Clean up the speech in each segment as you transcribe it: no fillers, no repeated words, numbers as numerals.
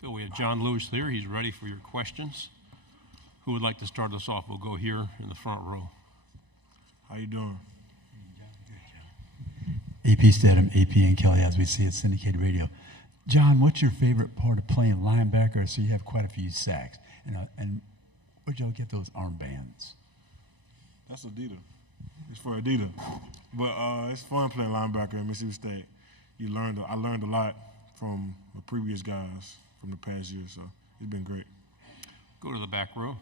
Good. We have John Lewis there. He's ready for your questions. Who would like to start us off? We'll go here in the front row. How you doing? AP Stedham, AP and Kelly, as we see at syndicated radio. John, what's your favorite part of playing linebacker? So you have quite a few sacks. And where'd y'all get those armbands? That's Adidas. It's for Adidas. But it's fun playing linebacker at Mississippi State. I learned a lot from the previous guys from the past year, so it's been great. Go to the back row.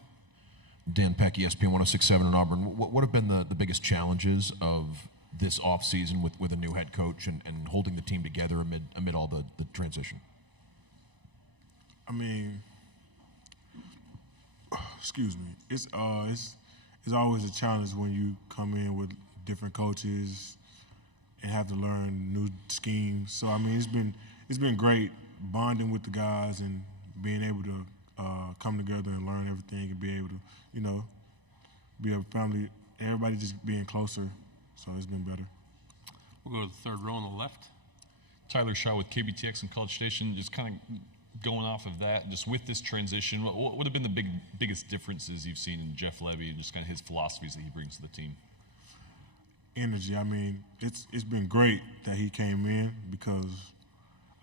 Dan Peck, ESPN 106.7 in Auburn. What have been the biggest challenges of this offseason with a new head coach and holding the team together amid all the transition? I mean, excuse me. It's always a challenge when you come in with different coaches and have to learn new schemes. So I mean, it's been great bonding with the guys and being able to come together and learn everything and be able to, be a family. Everybody just being closer. So it's been better. We'll go to the third row on the left. Tyler Shaw with KBTX and College Station. Just kind of going off of that, just with this transition, what would have been the biggest differences you've seen in Jeff Levy and just kind of his philosophies that he brings to the team? Energy. I mean, it's been great that he came in because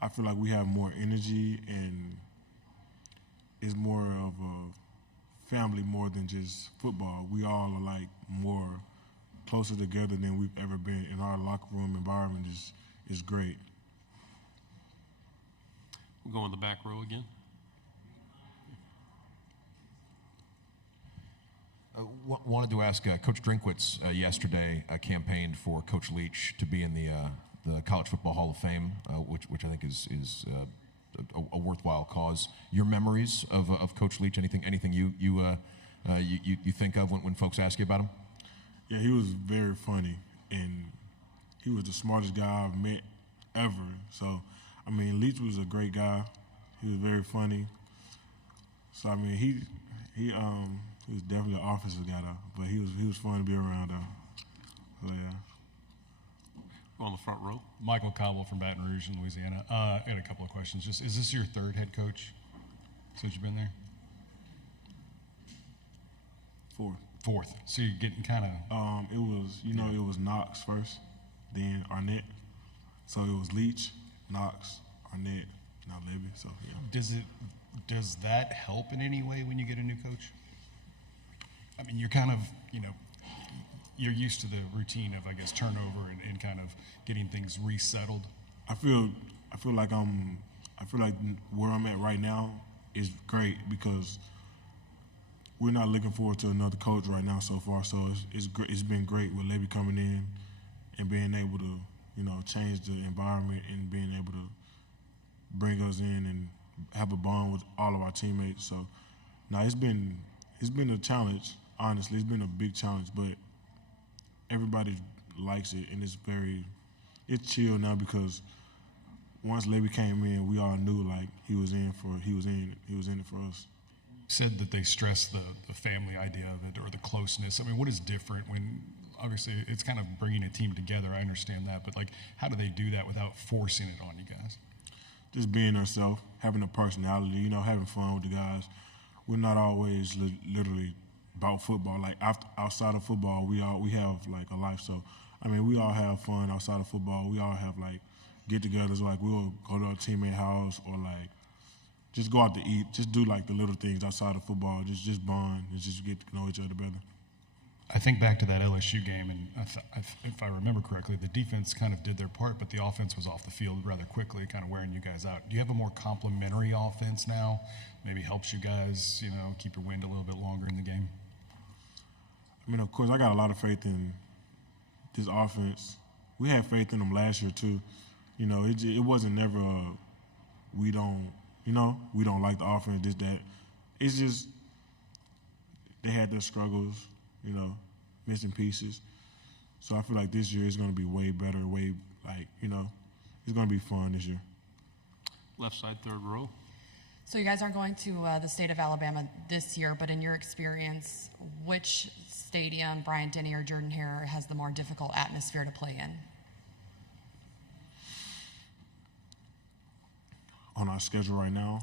I feel like we have more energy and it's more of a family more than just football. We all are like more closer together than we've ever been, and our locker room environment is great. We'll go in the back row again. Wanted to ask Coach Drinkwitz yesterday campaigned for Coach Leach to be in the College Football Hall of Fame, which I think is a worthwhile cause. Your memories of Coach Leach? Anything you think of when folks ask you about him? Yeah, he was very funny, and he was the smartest guy I've met ever. So, I mean, Leach was a great guy. He was very funny. So, I mean, he was definitely an offensive guy, though. But he was fun to be around, though. So, yeah. On the front row. Michael Cobble from Baton Rouge in Louisiana. I had a couple of questions. Just, is this your third head coach since you've been there? Fourth. So you're getting kind of. It was Knox first, then Arnett. So it was Leach, Knox, Arnett, now Levy. So yeah. Does that help in any way when you get a new coach? I mean, you're kind of you're used to the routine of, I guess, turnover and kind of getting things resettled. I feel like where I'm at right now is great because we're not looking forward to another coach right now so far. So it's great. It's been great with Levy coming in and being able to, change the environment and being able to bring us in and have a bond with all of our teammates. So now it's been a challenge. Honestly, it's been a big challenge, but everybody likes it, and it's chill now because once Levy came in, we all knew like he was in it for us. You said that they stress the family idea of it or the closeness. I mean, what is different when obviously it's kind of bringing a team together? I understand that, but like, how do they do that without forcing it on you guys? Just being ourselves, having a personality, having fun with the guys. We're not always literally about football. Like outside of football, we have like a life. So, I mean, we all have fun outside of football. We all have like get-togethers. Like we'll go to our teammate house or like just go out to eat. Just do like the little things outside of football. Just bond and just get to know each other better. I think back to that LSU game, and if I remember correctly, the defense kind of did their part, but the offense was off the field rather quickly, kind of wearing you guys out. Do you have a more complementary offense now? Maybe helps you guys, keep your wind a little bit longer in the game? I mean, of course, I got a lot of faith in this offense. We had faith in them last year, too. It wasn't never we don't like the offense, this, that. It's just they had their struggles, missing pieces. So I feel like this year is going to be way better, it's going to be fun this year. Left side, third row. So you guys aren't going to the state of Alabama this year, but in your experience, which stadium, Bryant-Denny or Jordan-Hare, has the more difficult atmosphere to play in? On our schedule right now,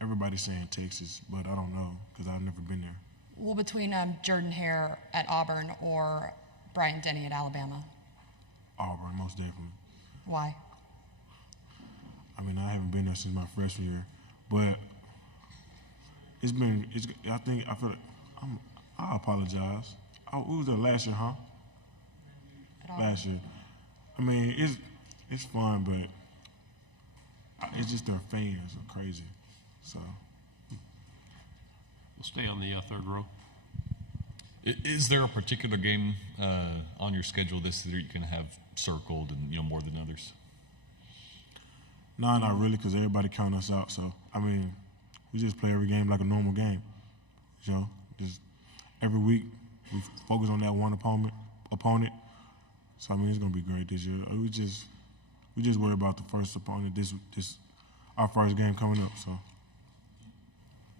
Everybody's saying Texas, but I don't know because I've never been there. Well, between Jordan Hare at Auburn or Bryant Denny at Alabama. Auburn, most definitely. Why? I mean, I haven't been there since my freshman year, but I feel like I apologize. We was there last year, huh? At Auburn? Last year. I mean, it's fun, but it's just their fans are crazy. So We'll stay on the third row. Is there a particular game on your schedule this year you can have circled and more than others? no, not really, because everybody count us out. So I mean, we just play every game like a normal game. Just every week we focus on that one opponent. So I mean, it's gonna be great this year. We just worry about the first opponent. This our first game coming up. So.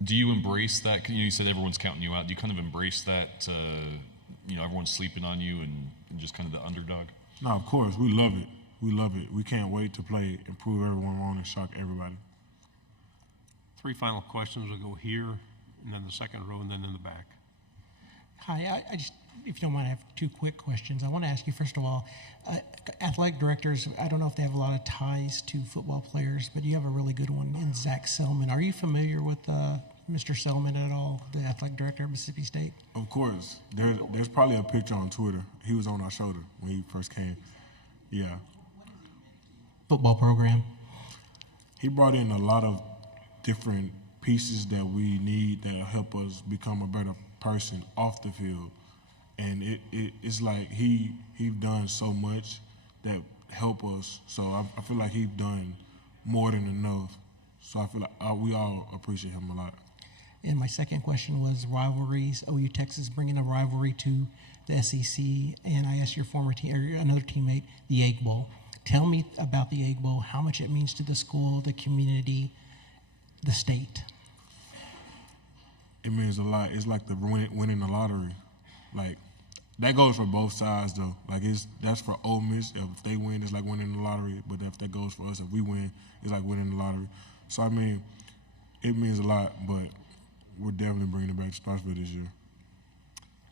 Do you embrace that? You said everyone's counting you out. Do you kind of embrace that? Everyone's sleeping on you and just kind of the underdog. No, of course we love it. We love it. We can't wait to play and prove everyone wrong and shock everybody. 3 final questions. We'll go here, and then the second row, and then in the back. Hi, I just, if you don't mind, I have 2 quick questions. I want to ask you, first of all, athletic directors, I don't know if they have a lot of ties to football players, but you have a really good one in Zach Selman. Are you familiar with Mr. Selman at all, the athletic director at Mississippi State? Of course. There's probably a picture on Twitter. He was on our shoulder when he first came. Yeah. Football program? He brought in a lot of different pieces that we need that help us become a better person off the field. And it's like he done so much that help us. So I feel like he's done more than enough. So I feel like we all appreciate him a lot. And my second question was rivalries. OU Texas bringing a rivalry to the SEC, and I asked your former team or another teammate the Egg Bowl. Tell me about the Egg Bowl. How much it means to the school, the community, the state. It means a lot. It's like the winning the lottery. Like that goes for both sides though. Like that's for Ole Miss. If they win, it's like winning the lottery. But if that goes for us, if we win, it's like winning the lottery. So I mean, it means a lot. But we're definitely bringing it back to Spotsville this year.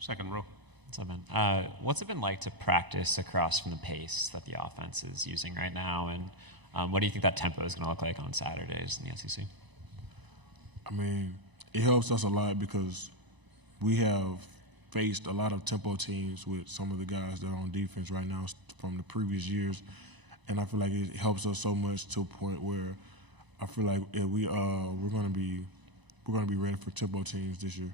Second row. What's up, man? What's it been like to practice across from the pace that the offense is using right now? And what do you think that tempo is going to look like on Saturdays in the SEC? I mean, it helps us a lot because we have faced a lot of tempo teams with some of the guys that are on defense right now from the previous years. And I feel like it helps us so much to a point where I feel like we're going to be ready for tempo teams this year.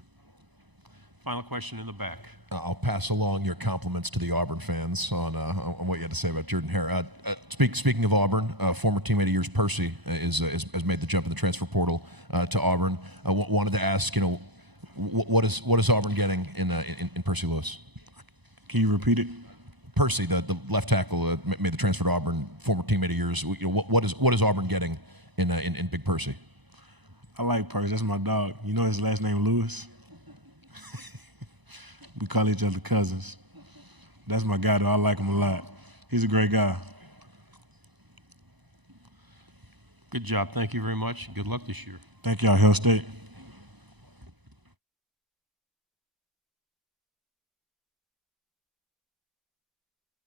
Final question in the back. I'll pass along your compliments to the Auburn fans on what you had to say about Jordan Hare. Speaking of Auburn, former teammate of yours, Percy, has made the jump in the transfer portal to Auburn. Wanted to ask, what is Auburn getting in Percy Lewis? Can you repeat it? Percy, the left tackle, made the transfer to Auburn. Former teammate of yours. What is Auburn getting in Big Percy? I like Percy. That's my dog. You know his last name Lewis. We call each other cousins. That's my guy, though. I like him a lot. He's a great guy. Good job. Thank you very much. Good luck this year. Thank y'all, Hill State.